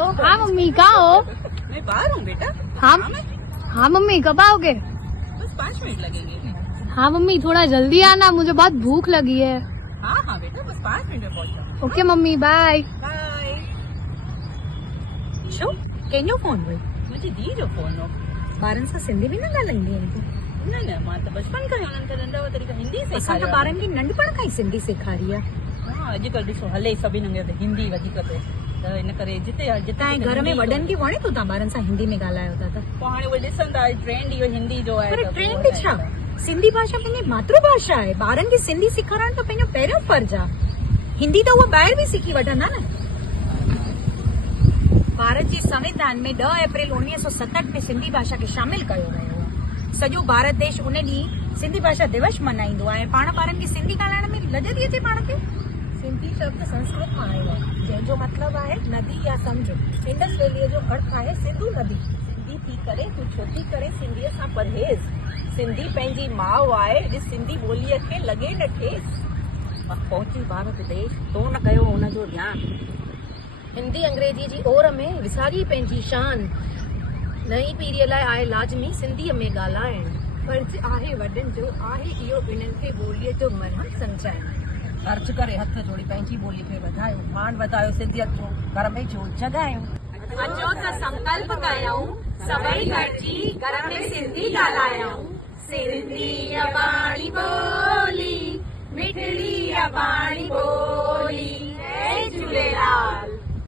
हेलो, हाँ मम्मी कहाँ हो? मैं बाहर हूँ बेटा। हाँ मम्मी कब आओगे? बस 5 मिनट लगेंगे। हाँ मम्मी थोड़ा जल्दी आना, मुझे बहुत भूख लगी है। हाँ हाँ बेटा, बस 5 मिनट में पहुँचा। Okay mummy bye. बाय। छो कंहिंजो फोन हुई? मुंहिंजी धीउ जो फोन हो। ॿारनि सां सिंधी बि न ॻाल्हाईंदी आहीं तूं? न न, मां त बचपन खां ई उन्हनि खे नंढा तरीक़ा हिंदी असां सेखारियो त ॿारनि खे नंढपण खां ई सिंधी सेखारी आहे। हाँ, अॼुकल्ह ॾिसो हले सभिनी खे हिंदी वधीक पियो, त इन करे जिते तव्हांजे घर में वॾनि खे वणे थो तव्हां ॿारनि सां हिंदी में ॻाल्हायो था त? पोइ हाणे उहे ॾिसंदा ट्रेंड इहो हिंदी जो आहे। पर ट्रेंड छा, सिंधी भाषा पंहिंजी मातृभाषा आहे। ॿारनि खे सिंधी सेखारणु त पंहिंजो पहिरियों फर्ज़ आहे। हिंदी त उहा ॿाहिरि बि सिखी वठंदा न। भारत जे संविधान में 10 अप्रैल 1967 में सिंधी भाषा खे शामिल कयो वियो आहे। सॼो भारत देश उन ॾींहुं सिंधी भाषा दिवस मल्हाईंदो आहे। पाण ॿारनि खे सिंधी ॻाल्हाइण में लॼ थी अचे पाण खे। सिंधी शब्द संस्कृत मां आयो आहे, जंहिंजो मतिलबु आहे नदी या समुंड। इंडस वैलीअ जो अर्थ आहे सिंधु नदी। सिंधी थी करे तूं छो थी करे सिंधीअ सां परहेज़? सिंधी पंहिंजी माउ आहे, ॾिस सिंधी ॿोलीअ खे लॻे न ठेस। पहुची भारत देश, तो न कयो हुनजो ध्यानु। हिंदी अंग्रेजी जी ओर में विसारी पंहिंजी शान। नई पीढ़ीअ लाइ आहे लाज़मी सिंधीअ में ॻाल्हाइण। फर्ज़ आहे वॾनि जो, आहे इहो ॿिन्हिनि खे ॿोलीअ जो मरहम सम्झाइण। ख़र्च करे हथ जोड़ी पंहिंजी ॿोलीअ खे वधायो, मान वधायो, सिंधियत जो घर में जोत जॻायो। अचो त संकल्प कयूं, सभई गॾिजी घर में सिंधी ॻाल्हायूं। सिंधी अबाणी ॿोली, मिठड़ी अबाणी ॿोली। जय झूलेलाल।